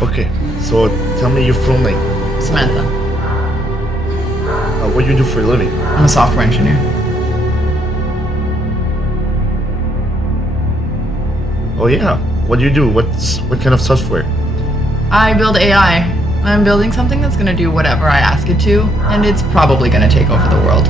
Okay, so tell me your full name. Samantha. What do you do for a living? I'm a software engineer. Oh yeah, what do you do? What kind of software? I build AI. I'm building something that's gonna do whatever I ask it to, and it's probably gonna take over the world.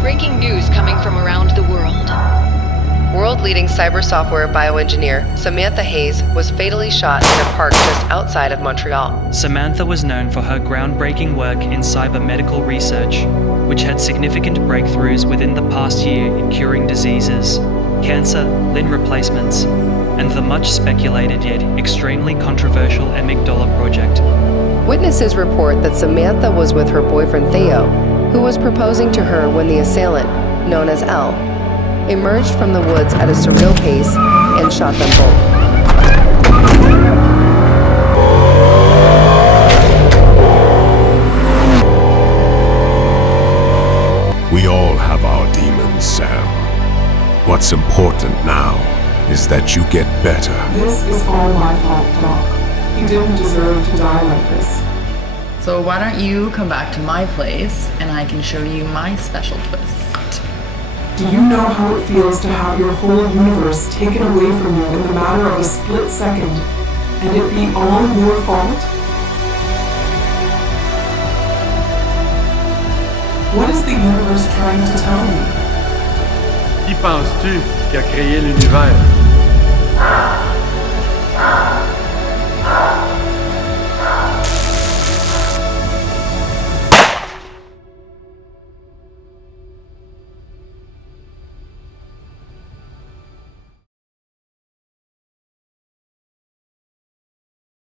Breaking news coming from around the world. World-leading cyber software bioengineer Samantha Hayes was fatally shot in a park just outside of Montreal. Samantha was known for her groundbreaking work in cyber medical research, which had significant breakthroughs within the past year in curing diseases, cancer, limb replacements, and the much speculated yet extremely controversial amygdala project. Witnesses report that Samantha was with her boyfriend Théau, who was proposing to her when the assailant, known as Elle, emerged from the woods at a surreal pace and shot them both. We all have our demons, Sam. What's important now is that you get better. This is all my fault, Doc. He didn't deserve to die like this. So why don't you come back to my place and I can show you my special twist. Do you know how it feels to have your whole universe taken away from you in the matter of a split second, and it be all your fault? What is the universe trying to tell me? Qui penses-tu qui a créé l'univers?